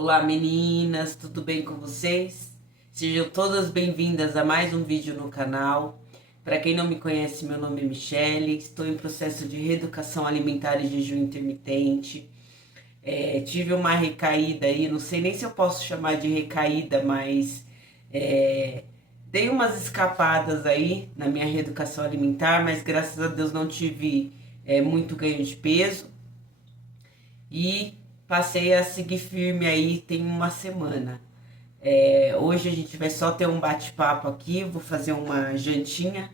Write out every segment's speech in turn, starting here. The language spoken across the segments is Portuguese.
Olá meninas, tudo bem com vocês? Sejam todas bem-vindas a mais um vídeo no canal. Para quem não me conhece, meu nome é Michele, estou em processo de reeducação alimentar e jejum intermitente. Tive uma recaída aí, não sei nem se eu posso chamar de recaída, mas dei umas escapadas aí na minha reeducação alimentar, mas graças a Deus não tive muito ganho de peso. E passei a seguir firme aí tem uma semana. Hoje a gente vai só ter um bate-papo aqui, vou fazer uma jantinha,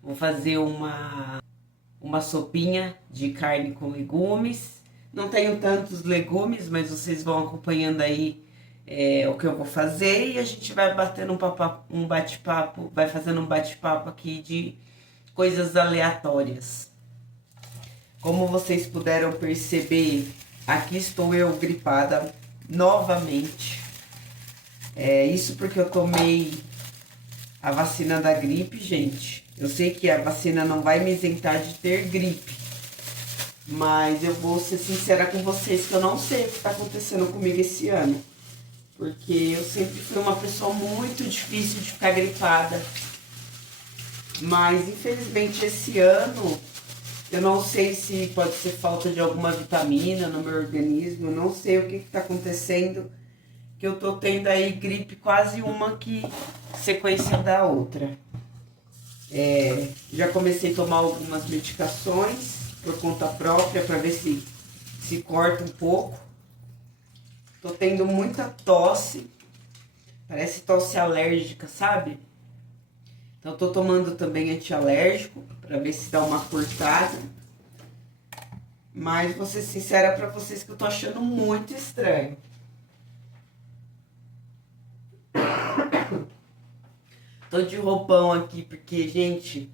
vou fazer uma sopinha de carne com legumes. Não tenho tantos legumes, mas vocês vão acompanhando aí o que eu vou fazer e a gente vai batendo um bate-papo, vai fazendo um bate-papo aqui de coisas aleatórias. Como vocês puderam perceber, aqui estou eu gripada novamente. Isso porque eu tomei a vacina da gripe, gente. Eu sei que a vacina não vai me isentar de ter gripe, mas eu vou ser sincera com vocês que eu não sei o que está acontecendo comigo esse ano. Porque eu sempre fui uma pessoa muito difícil de ficar gripada. Mas infelizmente esse ano, eu não sei se pode ser falta de alguma vitamina no meu organismo, eu não sei o que está acontecendo, que eu tô tendo aí gripe quase uma que sequência da outra. Já comecei a tomar algumas medicações por conta própria para ver se corta um pouco. Tô tendo muita tosse, parece tosse alérgica, sabe? Então tô tomando também antialérgico para ver se dá uma cortada. Mas vou ser sincera para vocês que eu tô achando muito estranho. Tô de roupão aqui porque, gente,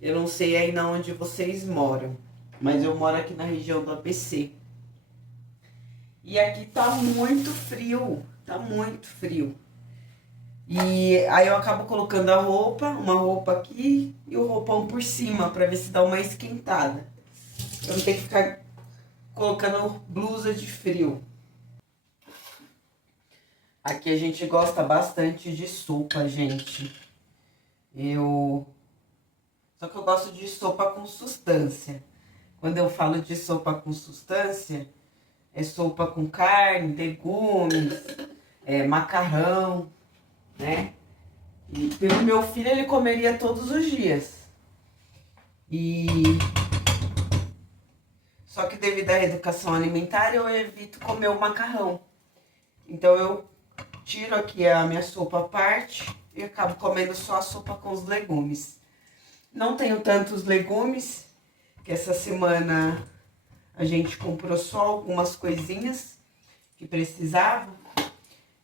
eu não sei aí na onde vocês moram, mas eu moro aqui na região do ABC. E aqui tá muito frio, tá muito frio. E aí eu acabo colocando uma roupa aqui e o roupão por cima pra ver se dá uma esquentada. Eu não tenho que ficar colocando blusa de frio. Aqui a gente gosta bastante de sopa, gente. Só que eu gosto de sopa com sustância. Quando eu falo de sopa com sustância, é sopa com carne, legumes, macarrão, né? E pelo meu filho, ele comeria todos os dias. Só que devido à reeducação alimentar, eu evito comer o macarrão. Então eu tiro aqui a minha sopa à parte e acabo comendo só a sopa com os legumes. Não tenho tantos legumes, que essa semana a gente comprou só algumas coisinhas que precisavam.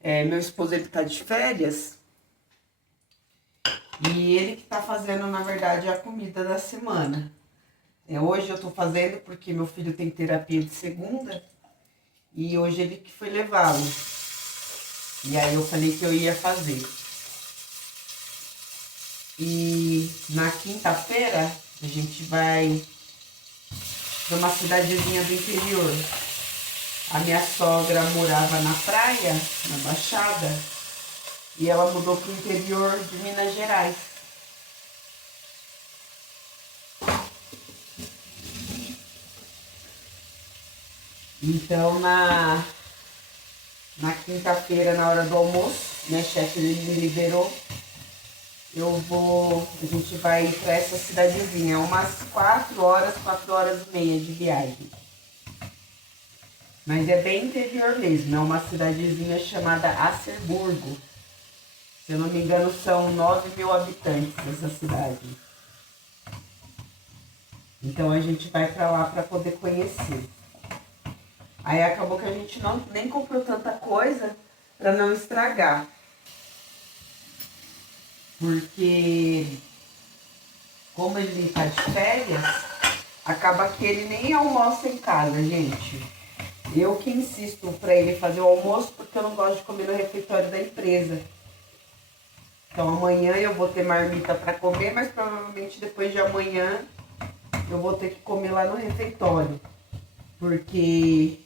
Meu esposo, ele tá de férias e ele que tá fazendo, na verdade, a comida da semana. Hoje eu tô fazendo porque meu filho tem terapia de segunda e hoje ele que foi levá-lo. E aí eu falei que eu ia fazer. E na quinta-feira a gente vai para uma cidadezinha do interior. A minha sogra morava na praia, na Baixada, e ela mudou para o interior de Minas Gerais. Então na quinta-feira, na hora do almoço, minha chefe me liberou. A gente vai para essa cidadezinha, umas 4 horas e meia de viagem. Mas é bem interior mesmo, é uma cidadezinha chamada Acerburgo. Se eu não me engano, são 9.000 habitantes essa cidade. Então a gente vai para lá para poder conhecer. Aí acabou que a gente nem comprou tanta coisa para não estragar. Porque, como ele tá de férias, acaba que ele nem almoça em casa, gente. Eu que insisto pra ele fazer o almoço, porque eu não gosto de comer no refeitório da empresa. Então amanhã eu vou ter marmita pra comer, mas provavelmente depois de amanhã eu vou ter que comer lá no refeitório. Porque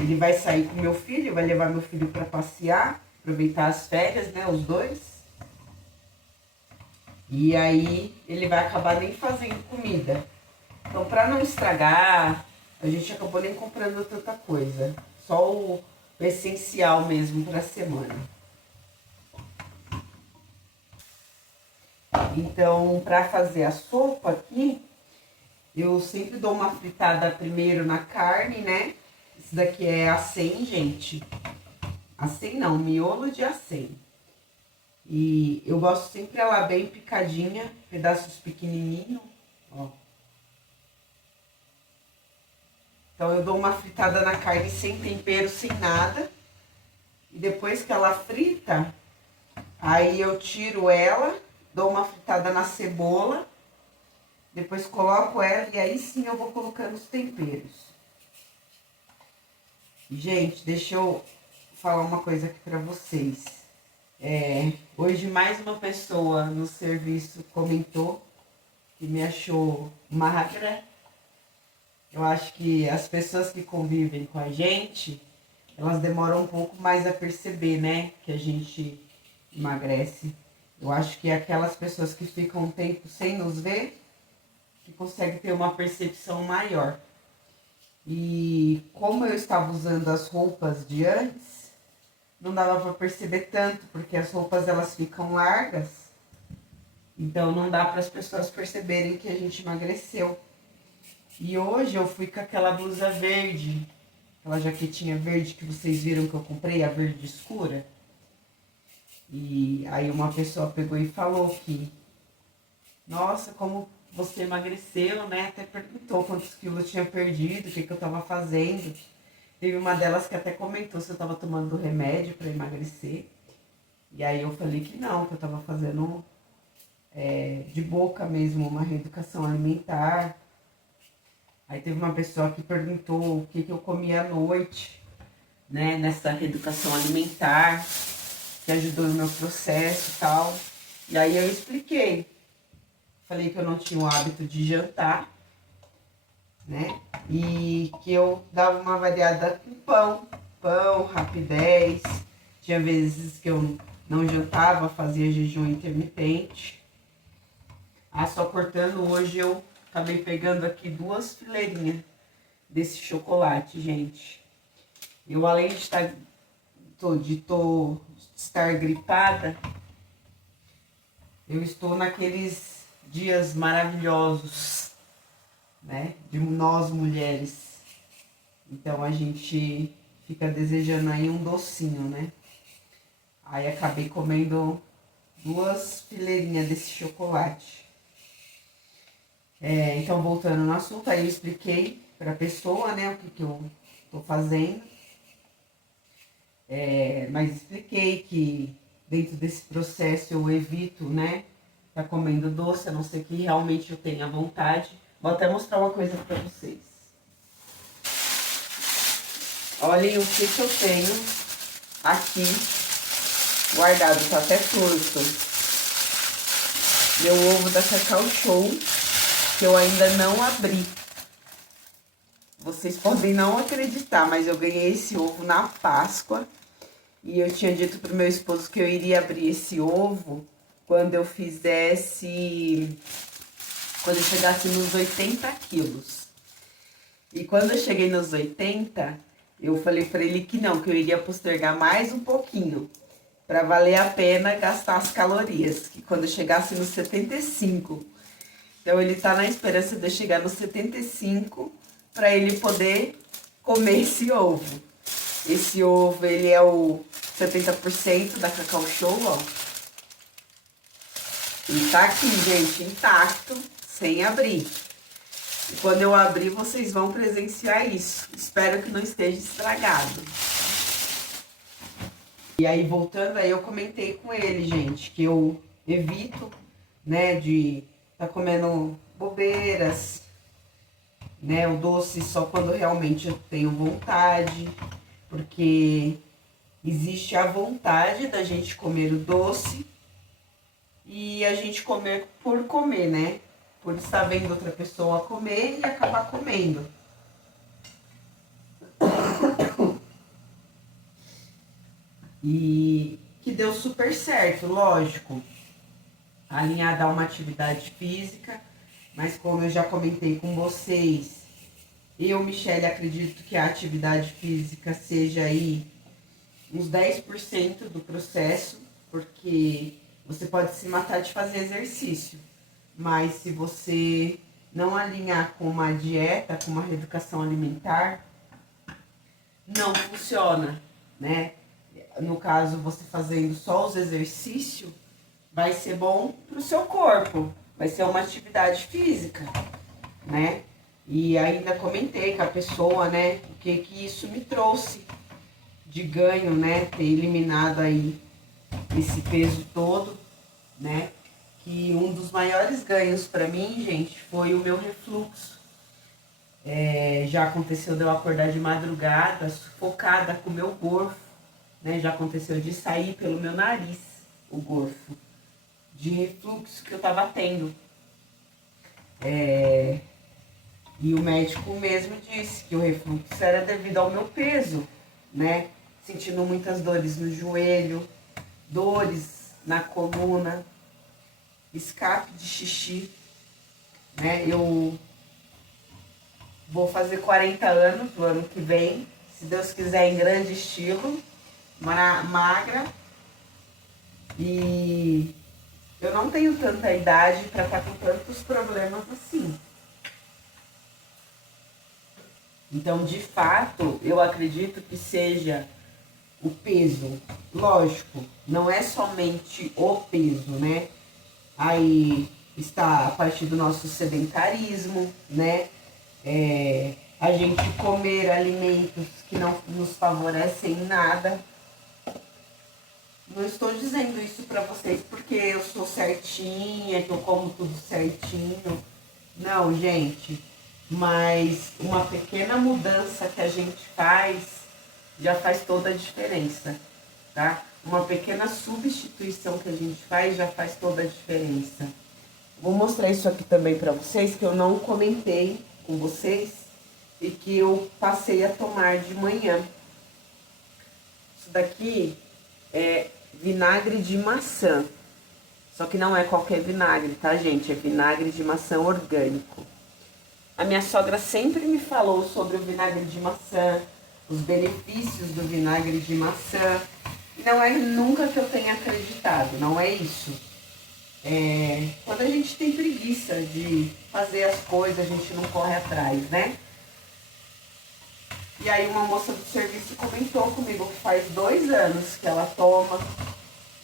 Ele vai sair com meu filho, vai levar meu filho para passear, aproveitar as férias, né, os dois. E aí ele vai acabar nem fazendo comida. Então, para não estragar, a gente acabou nem comprando tanta coisa. Só o essencial mesmo para a semana. Então, para fazer a sopa aqui, eu sempre dou uma fritada primeiro na carne, né? Esse daqui é acém, gente. Acém não, miolo de acém. E eu gosto sempre ela bem picadinha, pedaços pequenininhos, ó. Então eu dou uma fritada na carne sem tempero, sem nada. E depois que ela frita, aí eu tiro ela, dou uma fritada na cebola. Depois coloco ela e aí sim eu vou colocando os temperos. Gente, deixa eu falar uma coisa aqui pra vocês. Hoje mais uma pessoa no serviço comentou que me achou magra. Eu acho que as pessoas que convivem com a gente, elas demoram um pouco mais a perceber, né, que a gente emagrece. Eu acho que aquelas pessoas que ficam um tempo sem nos ver, que conseguem ter uma percepção maior. E como eu estava usando as roupas de antes, não dava para perceber tanto, porque as roupas elas ficam largas, então não dá para as pessoas perceberem que a gente emagreceu. E hoje eu fui com aquela blusa verde, aquela jaquetinha verde que vocês viram que eu comprei, a verde escura. E aí uma pessoa pegou e falou que, nossa, como você emagreceu, né? Até perguntou quantos quilos eu tinha perdido, o que eu tava fazendo. Teve uma delas que até comentou se eu tava tomando remédio para emagrecer. E aí eu falei que não, que eu tava fazendo de boca mesmo uma reeducação alimentar. Aí teve uma pessoa que perguntou o que eu comia à noite, né, nessa reeducação alimentar, que ajudou no meu processo e tal. E aí eu expliquei. Falei que eu não tinha o hábito de jantar, né? E que eu dava uma variada com pão, rapidez. Tinha vezes que eu não jantava, fazia jejum intermitente. Só cortando, hoje eu acabei pegando aqui 2 fileirinhas desse chocolate, gente. Eu, além de estar gripada, eu estou naqueles dias maravilhosos, né, de nós mulheres. Então a gente fica desejando aí um docinho, né? Aí acabei comendo 2 fileirinhas desse chocolate. Então voltando no assunto, aí eu expliquei pra pessoa, né, o que eu tô fazendo. Mas expliquei que dentro desse processo eu evito, né, tá comendo doce, a não ser que realmente eu tenha vontade. Vou até mostrar uma coisa pra vocês. Olhem o que eu tenho aqui guardado, tá até torto. Meu ovo da Cacau Show, que eu ainda não abri. Vocês podem não acreditar, mas eu ganhei esse ovo na Páscoa. E eu tinha dito pro meu esposo que eu iria abrir esse ovo quando eu chegasse nos 80 quilos. E quando eu cheguei nos 80, eu falei pra ele que não, que eu iria postergar mais um pouquinho, pra valer a pena gastar as calorias, que quando eu chegasse nos 75. Então ele tá na esperança de eu chegar nos 75 para ele poder comer esse ovo. Esse ovo, ele é o 70% da Cacau Show, ó. E tá aqui, gente, intacto, sem abrir. E quando eu abrir, vocês vão presenciar isso. Espero que não esteja estragado. E aí, voltando, aí eu comentei com ele, gente, que eu evito, né, de tá comendo bobeiras, né, o doce só quando realmente eu tenho vontade, porque existe a vontade da gente comer o doce e a gente comer por comer, né, por estar vendo outra pessoa comer e acabar comendo. e que deu super certo, lógico, alinhada a uma atividade física, mas como eu já comentei com vocês, eu, Michele, acredito que a atividade física seja aí uns 10% do processo, porque você pode se matar de fazer exercício, mas se você não alinhar com uma dieta, com uma reeducação alimentar, não funciona, né? No caso, você fazendo só os exercícios, vai ser bom pro seu corpo, vai ser uma atividade física, né? E ainda comentei com a pessoa, né, o que isso me trouxe de ganho, né, ter eliminado aí esse peso todo, né? Que um dos maiores ganhos para mim, gente, foi o meu refluxo. Já aconteceu de eu acordar de madrugada, sufocada com o meu gorfo, né? Já aconteceu de sair pelo meu nariz o gorfo, de refluxo que eu tava tendo. E o médico mesmo disse que o refluxo era devido ao meu peso, né? Sentindo muitas dores no joelho, dores na coluna, escape de xixi, né? Eu vou fazer 40 anos no ano que vem, se Deus quiser, em grande estilo, magra. E eu não tenho tanta idade para estar com tantos problemas assim. Então, de fato, eu acredito que seja o peso. Lógico, não é somente o peso, né? Aí está a partir do nosso sedentarismo, né? A gente comer alimentos que não nos favorecem em nada. Não estou dizendo isso para vocês porque eu sou certinha, que eu como tudo certinho. Não, gente. Mas uma pequena mudança que a gente faz já faz toda a diferença, tá? Uma pequena substituição que a gente faz já faz toda a diferença. Vou mostrar isso aqui também para vocês, que eu não comentei com vocês e que eu passei a tomar de manhã. Isso daqui é vinagre de maçã. Só que não é qualquer vinagre, tá, gente? É vinagre de maçã orgânico. A minha sogra sempre me falou sobre o vinagre de maçã, os benefícios do vinagre de maçã. Não é nunca que eu tenha acreditado, não é isso. Quando a gente tem preguiça de fazer as coisas, a gente não corre atrás, né? E aí uma moça do serviço comentou comigo que faz 2 anos que ela toma,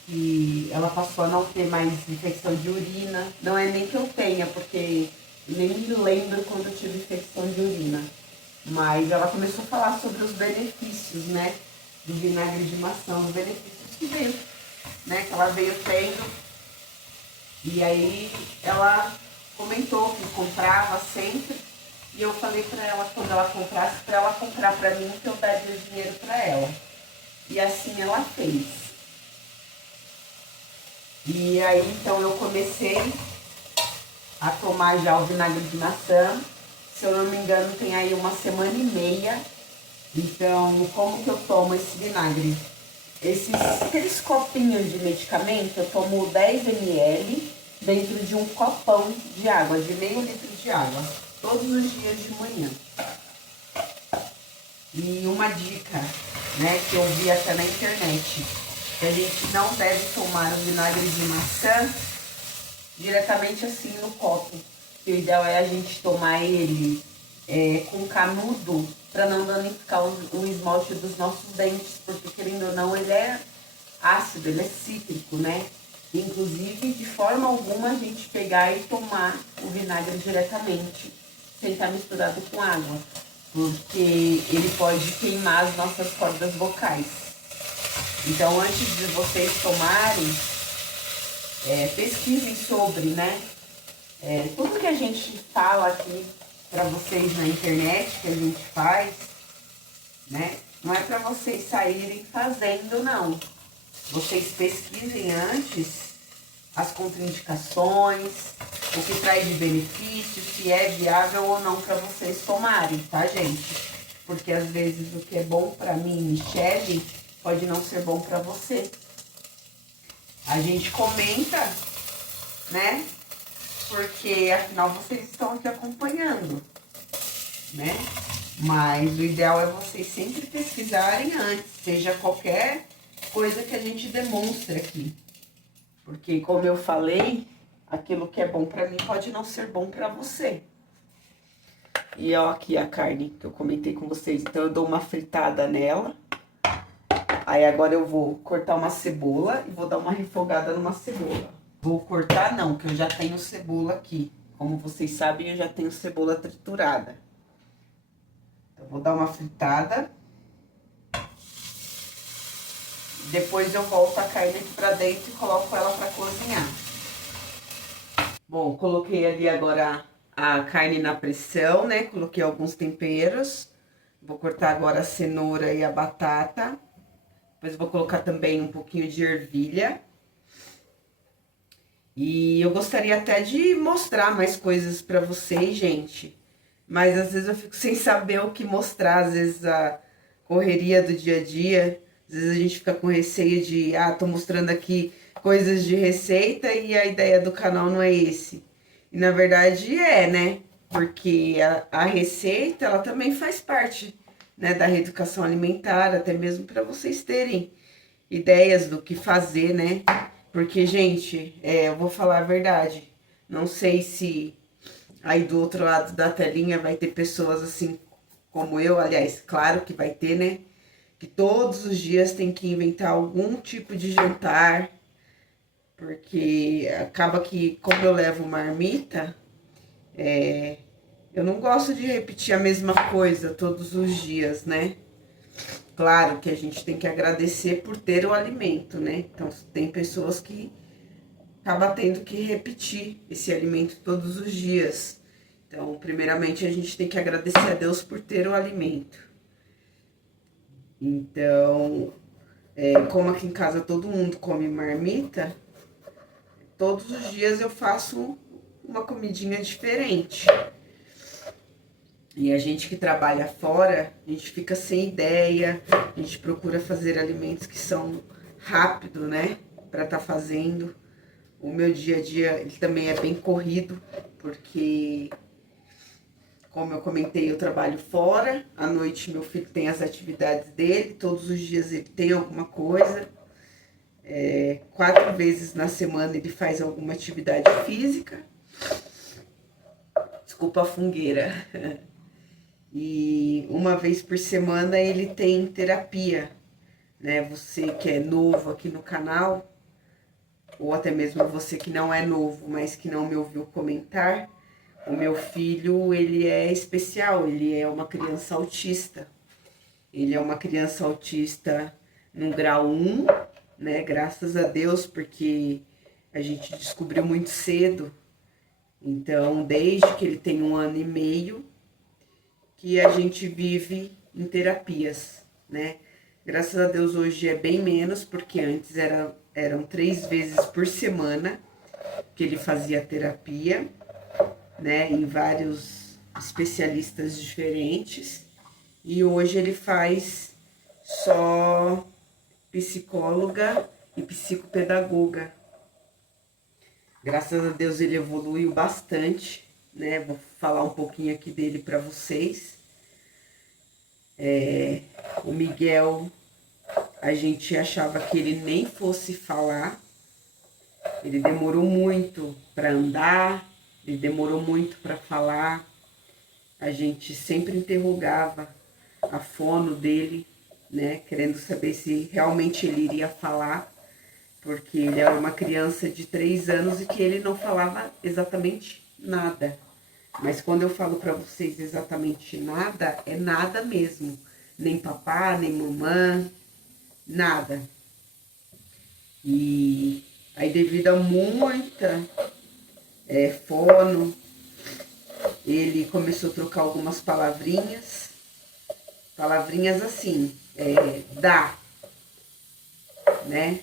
que ela passou a não ter mais infecção de urina. Não é nem que eu tenha, porque nem me lembro quando eu tive infecção de urina. Mas ela começou a falar sobre os benefícios, né, do vinagre de maçã, os benefícios que veio, né, que ela veio tendo. E aí ela comentou que comprava sempre. E eu falei pra ela, quando ela comprasse, pra ela comprar pra mim, que eu daria o dinheiro pra ela. E assim ela fez. E aí, então, eu comecei a tomar já o vinagre de maçã. Se eu não me engano, tem aí 1 semana e meia. Então, como que eu tomo esse vinagre? Aqueles copinhos de medicamento, eu tomo 10 ml dentro de um copão de água, de meio litro de água, todos os dias de manhã. E uma dica, né, que eu vi até na internet, que a gente não deve tomar o vinagre de maçã diretamente assim no copo. Que o ideal é a gente tomar ele com canudo para não danificar o esmalte dos nossos dentes, porque querendo ou não, ele é ácido, ele é cítrico, né? Inclusive, de forma alguma, a gente pegar e tomar o vinagre diretamente, sem estar misturado com água, porque ele pode queimar as nossas cordas vocais. Então, antes de vocês tomarem, pesquisem sobre, né? Tudo que a gente fala aqui para vocês na internet, que a gente faz, né? Não é para vocês saírem fazendo, não. Vocês pesquisem antes as contraindicações, o que traz de benefício, se é viável ou não para vocês tomarem, tá, gente? Porque às vezes o que é bom para mim, Michele, pode não ser bom para você. A gente comenta, né? Porque afinal vocês estão aqui acompanhando, né? Mas o ideal é vocês sempre pesquisarem antes, seja qualquer coisa que a gente demonstre aqui. Porque, como eu falei, aquilo que é bom pra mim pode não ser bom pra você. E ó, aqui a carne que eu comentei com vocês. Então, eu dou uma fritada nela. Aí, agora eu vou cortar uma cebola e vou dar uma refogada numa cebola. Vou cortar não, que eu já tenho cebola aqui. Como vocês sabem, eu já tenho cebola triturada. Então, vou dar uma fritada. Depois eu volto a carne aqui pra dentro e coloco ela pra cozinhar. Bom, coloquei ali agora a carne na pressão, né? Coloquei alguns temperos. Vou cortar agora a cenoura e a batata. Depois vou colocar também um pouquinho de ervilha. E eu gostaria até de mostrar mais coisas pra vocês, gente. Mas às vezes eu fico sem saber o que mostrar. Às vezes a correria do dia a dia. Às vezes a gente fica com receio de, tô mostrando aqui coisas de receita e a ideia do canal não é esse. E na verdade né? Porque a receita, ela também faz parte, né, da reeducação alimentar, até mesmo para vocês terem ideias do que fazer, né? Porque, gente, eu vou falar a verdade, não sei se aí do outro lado da telinha vai ter pessoas assim como eu, aliás, claro que vai ter, né? Que todos os dias tem que inventar algum tipo de jantar, porque acaba que, como eu levo marmita, eu não gosto de repetir a mesma coisa todos os dias, né? Claro que a gente tem que agradecer por ter o alimento, né? Então, tem pessoas que acabam tendo que repetir esse alimento todos os dias. Então, primeiramente, a gente tem que agradecer a Deus por ter o alimento. Então, como aqui em casa todo mundo come marmita, todos os dias eu faço uma comidinha diferente. E a gente que trabalha fora, a gente fica sem ideia, a gente procura fazer alimentos que são rápido, né? Pra tá fazendo. O meu dia a dia, ele também é bem corrido, porque, como eu comentei, eu trabalho fora. À noite, meu filho tem as atividades dele, todos os dias ele tem alguma coisa. 4 vezes na semana ele faz alguma atividade física. Desculpa a fungueira. E uma vez por semana ele tem terapia, né? Você que é novo aqui no canal, ou até mesmo você que não é novo, mas que não me ouviu comentar, o meu filho, ele é especial, ele é uma criança autista. Ele é uma criança autista no grau 1, né? Graças a Deus, porque a gente descobriu muito cedo. Então, desde que ele tem 1 ano e meio, que a gente vive em terapias, né? Graças a Deus hoje é bem menos, porque antes eram 3 vezes por semana que ele fazia terapia, né? Em vários especialistas diferentes. E hoje ele faz só psicóloga e psicopedagoga. Graças a Deus ele evoluiu bastante, né? Vou falar um pouquinho aqui dele para vocês. O Miguel, a gente achava que ele nem fosse falar. Ele demorou muito para andar, ele demorou muito para falar. A gente sempre interrogava a fono dele, né? Querendo saber se realmente ele iria falar. Porque ele era uma criança de 3 anos e que ele não falava exatamente nada. Mas quando eu falo para vocês exatamente nada, é nada mesmo. Nem papá, nem mamã, nada. E aí, devido a muita fono, ele começou a trocar algumas palavrinhas. Palavrinhas assim, dá, né?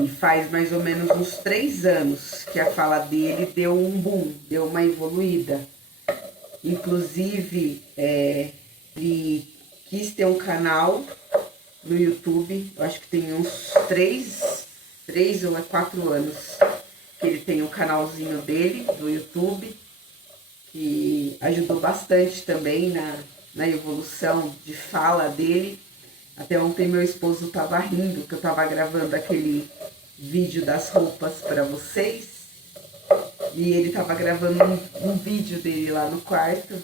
E faz mais ou menos uns 3 anos que a fala dele deu um boom, deu uma evoluída. Inclusive, ele quis ter um canal no YouTube. Eu acho que tem uns 3 ou 4 anos que ele tem um canalzinho dele do YouTube, que ajudou bastante também na evolução de fala dele. Até ontem meu esposo tava rindo que eu tava gravando aquele vídeo das roupas para vocês. E ele tava gravando um vídeo dele lá no quarto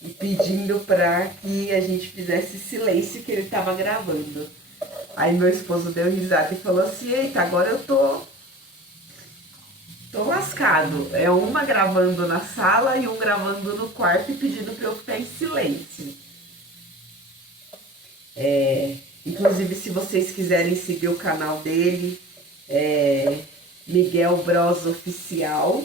e pedindo para que a gente fizesse silêncio que ele tava gravando. Aí meu esposo deu risada e falou assim: eita, agora eu tô lascado. É uma gravando na sala e um gravando no quarto e pedindo para eu ficar em silêncio. Inclusive, se vocês quiserem seguir o canal dele, Miguel Bros Oficial.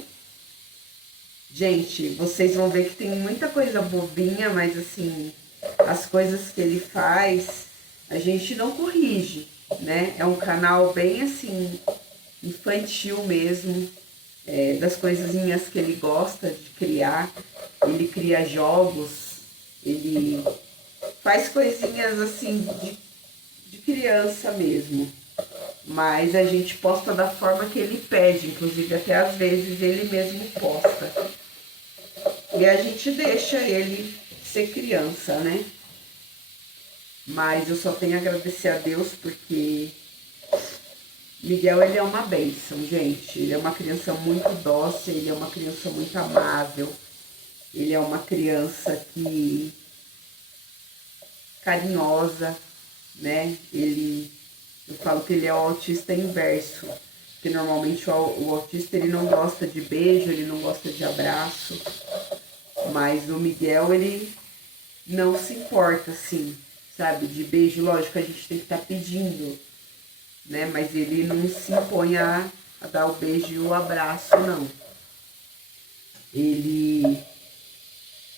Gente, vocês vão ver que tem muita coisa bobinha, mas assim, as coisas que ele faz, a gente não corrige, né? É um canal bem assim, infantil mesmo, das coisinhas que ele gosta de criar. Ele cria jogos, ele faz coisinhas assim de criança mesmo. Mas a gente posta da forma que ele pede, inclusive até às vezes ele mesmo posta. E a gente deixa ele ser criança, né? Mas eu só tenho a agradecer a Deus porque Miguel, ele é uma bênção, gente. Ele é uma criança muito dócil, ele é uma criança muito amável. Ele é uma criança carinhosa, né? Eu falo que ele é o autista inverso, porque normalmente o autista ele não gosta de beijo, ele não gosta de abraço, mas o Miguel ele não se importa assim, sabe, de beijo. Lógico, a gente tem que estar pedindo, né, mas ele não se impõe a dar o beijo e o abraço, não. Ele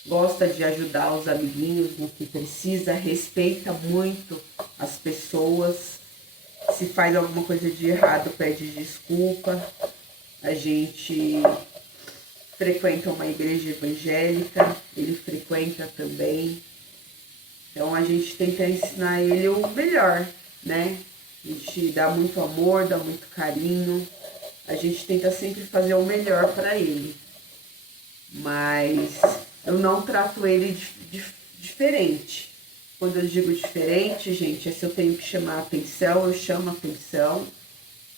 gosta de ajudar os amiguinhos no que precisa, respeita muito as pessoas. Se faz alguma coisa de errado, pede desculpa. A gente frequenta uma igreja evangélica, ele frequenta também. Então a gente tenta ensinar ele o melhor, né? A gente dá muito amor, dá muito carinho. A gente tenta sempre fazer o melhor para ele. Mas eu não trato ele diferente. Quando eu digo diferente, gente, é se eu tenho que chamar a atenção, eu chamo a atenção.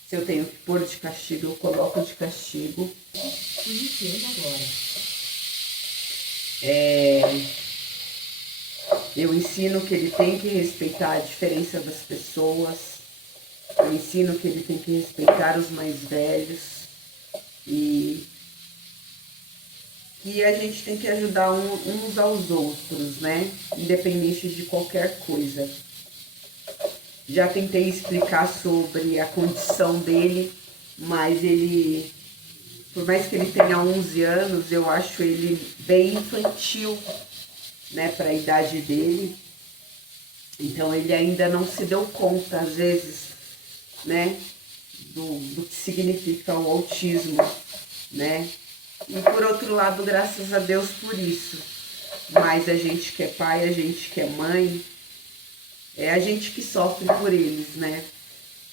Se eu tenho que pôr de castigo, eu coloco de castigo. Eu ensino que ele tem que respeitar a diferença das pessoas. Eu ensino que ele tem que respeitar os mais velhos. E que a gente tem que ajudar uns aos outros, né? Independente de qualquer coisa. Já tentei explicar sobre a condição dele, mas ele, por mais que ele tenha 11 anos, eu acho ele bem infantil, né, para a idade dele. Então ele ainda não se deu conta, às vezes, né, do que significa o autismo, né? E por outro lado, graças a Deus por isso. Mas a gente que é pai, a gente que é mãe, é a gente que sofre por eles, né?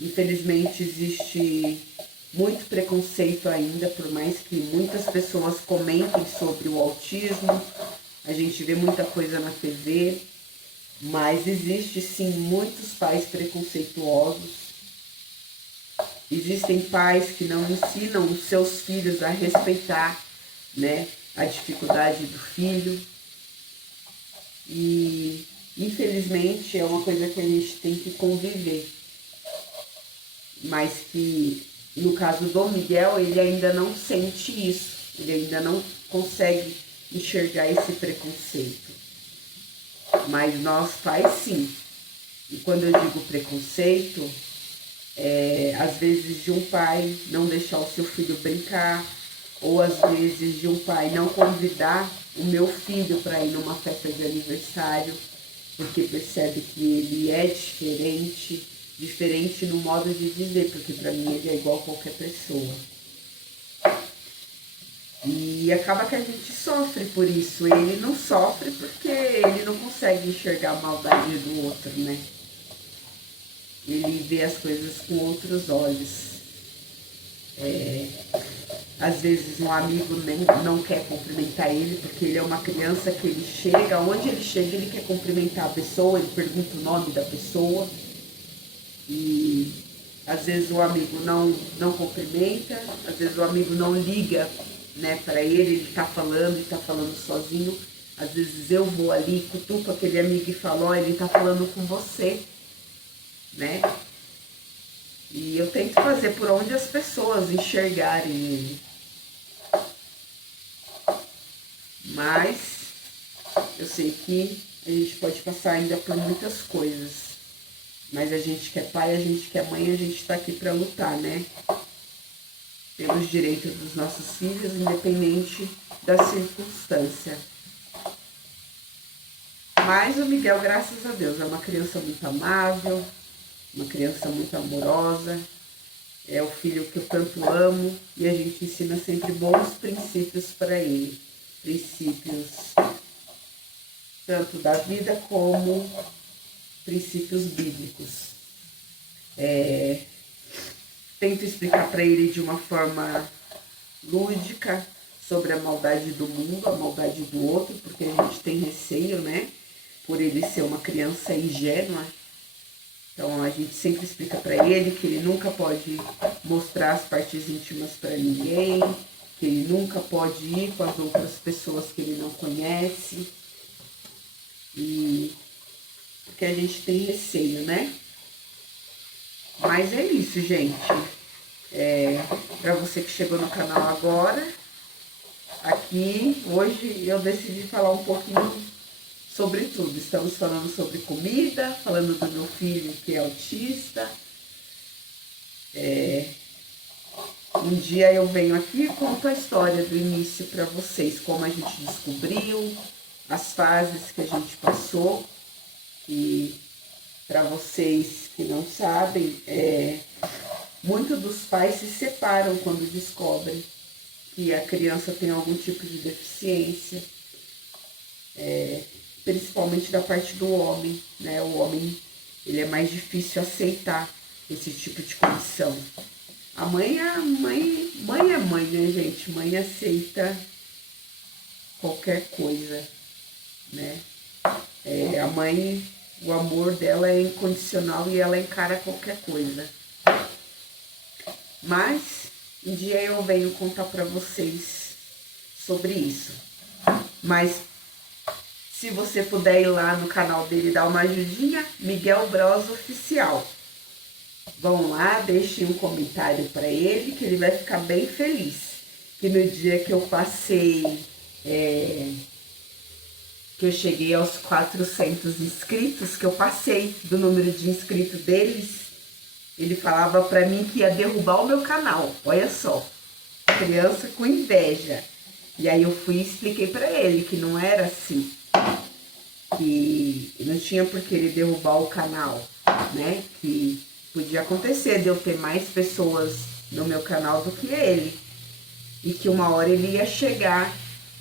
Infelizmente existe muito preconceito ainda, por mais que muitas pessoas comentem sobre o autismo. A gente vê muita coisa na TV, mas existe sim muitos pais preconceituosos. Existem pais que não ensinam os seus filhos a respeitar, né, a dificuldade do filho. E infelizmente é uma coisa que a gente tem que conviver. Mas que no caso do Miguel, ele ainda não sente isso. Ele ainda não consegue enxergar esse preconceito. Mas nós pais sim. E quando eu digo preconceito, às vezes de um pai não deixar o seu filho brincar, ou às vezes de um pai não convidar o meu filho para ir numa festa de aniversário, porque percebe que ele é diferente no modo de dizer, porque para mim ele é igual a qualquer pessoa. E acaba que a gente sofre por isso. Ele não sofre porque ele não consegue enxergar a maldade do outro, né? Ele vê as coisas com outros olhos. Às vezes um amigo não quer cumprimentar ele porque ele é uma criança que ele chega, onde ele chega ele quer cumprimentar a pessoa, ele pergunta o nome da pessoa. E às vezes o amigo não cumprimenta, às vezes o amigo não liga, né, para ele tá falando e tá falando sozinho. Às vezes eu vou ali, cutuco aquele amigo e falo, ó, ele tá falando com você, né? E eu tento fazer por onde as pessoas enxergarem ele. Mas eu sei que a gente pode passar ainda por muitas coisas. Mas a gente que é pai, a gente que é mãe, a gente tá aqui pra lutar, né? Pelos direitos dos nossos filhos, independente da circunstância. Mas o Miguel, graças a Deus, é uma criança muito amável, uma criança muito amorosa, é o filho que eu tanto amo e a gente ensina sempre bons princípios para ele. Princípios tanto da vida como princípios bíblicos. Tento explicar para ele de uma forma lúdica sobre a maldade do mundo, a maldade do outro, porque a gente tem receio, né? Por ele ser uma criança ingênua. Então a gente sempre explica para ele que ele nunca pode mostrar as partes íntimas para ninguém, que ele nunca pode ir com as outras pessoas que ele não conhece. E porque a gente tem receio, né? Mas é isso, gente. Para você que chegou no canal agora, aqui hoje eu decidi falar um pouquinho sobre tudo. Estamos falando sobre comida, falando do meu filho que é autista. Um dia eu venho aqui e conto a história do início para vocês, como a gente descobriu, as fases que a gente passou. E para vocês que não sabem, muitos dos pais se separam quando descobrem que a criança tem algum tipo de deficiência, principalmente da parte do homem, né? O homem, ele é mais difícil aceitar esse tipo de condição. A mãe é mãe, né, gente? Mãe aceita qualquer coisa, né? A mãe, o amor dela é incondicional e ela encara qualquer coisa. Mas um dia eu venho contar para vocês sobre isso. Mas se você puder ir lá no canal dele dar uma ajudinha, Miguel Bros Oficial. Vão lá, deixem um comentário para ele, que ele vai ficar bem feliz. Que no dia que eu passei, que eu cheguei aos 400 inscritos, que eu passei do número de inscritos deles, ele falava para mim que ia derrubar o meu canal. Olha só, criança com inveja. E aí eu fui e expliquei para ele que não era assim, que não tinha por que ele derrubar o canal, né? Que podia acontecer de eu ter mais pessoas no meu canal do que ele. E que uma hora ele ia chegar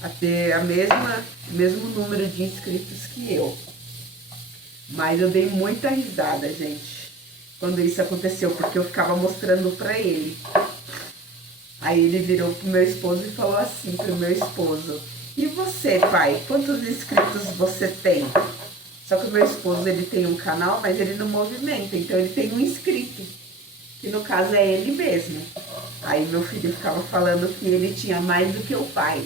a ter o mesmo número de inscritos que eu. Mas eu dei muita risada, gente, quando isso aconteceu, porque eu ficava mostrando pra ele. Aí ele virou pro meu esposo e falou assim pro meu esposo: e você, pai, quantos inscritos você tem? Só que o meu esposo, ele tem um canal, mas ele não movimenta, então ele tem um inscrito, que no caso é ele mesmo. Aí meu filho ficava falando que ele tinha mais do que o pai,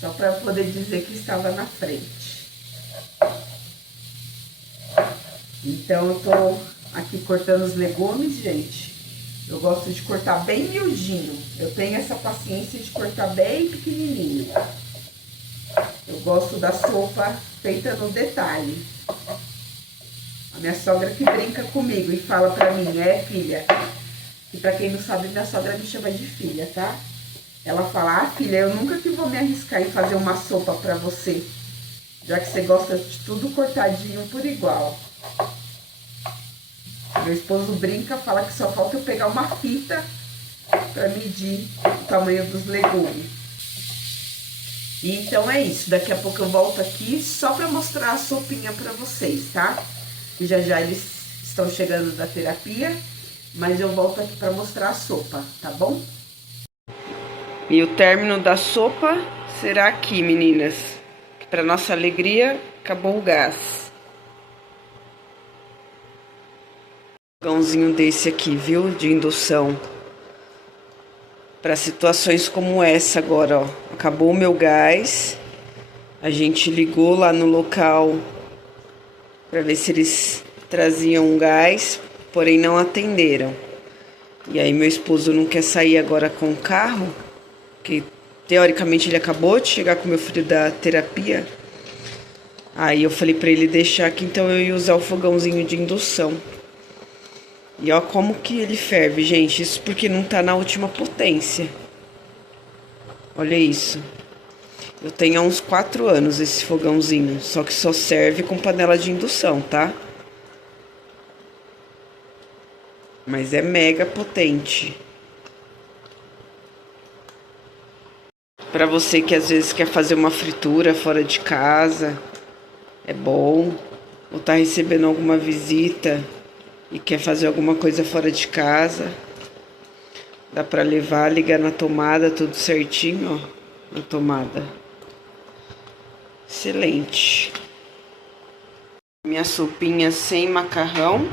só para poder dizer que estava na frente. Então eu tô aqui cortando os legumes, gente. Eu gosto de cortar bem miudinho. Eu tenho essa paciência de cortar bem pequenininho. Eu gosto da sopa feita no detalhe. A minha sogra que brinca comigo e fala pra mim: filha, que pra quem não sabe, minha sogra me chama de filha, tá? Ela fala: filha, eu nunca que vou me arriscar em fazer uma sopa pra você, já que você gosta de tudo cortadinho por igual. Meu esposo brinca, fala que só falta eu pegar uma fita para medir o tamanho dos legumes. E então é isso, daqui a pouco eu volto aqui só para mostrar a sopinha para vocês, tá? E já já eles estão chegando da terapia, mas eu volto aqui para mostrar a sopa, tá bom? E o término da sopa será aqui, meninas. Para nossa alegria, acabou o gás. Fogãozinho desse aqui, viu? De indução. Para situações como essa agora, ó. Acabou o meu gás. A gente ligou lá no local para ver se eles traziam gás, porém não atenderam. E aí meu esposo não quer sair agora com o carro, que teoricamente ele acabou de chegar com meu filho da terapia. Aí eu falei para ele deixar aqui, então eu ia usar o fogãozinho de indução. E ó como que ele ferve, gente. Isso porque não tá na última potência. Olha isso. Eu tenho há uns 4 anos esse fogãozinho. Só que só serve com panela de indução, tá? Mas é mega potente. Pra você que às vezes quer fazer uma fritura fora de casa, é bom. Ou tá recebendo alguma visita e quer fazer alguma coisa fora de casa, dá pra levar, ligar na tomada, tudo certinho, ó, na tomada. Excelente. Minha sopinha sem macarrão,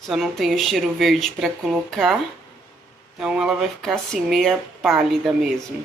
só não tenho cheiro verde pra colocar, então ela vai ficar assim, meia pálida mesmo.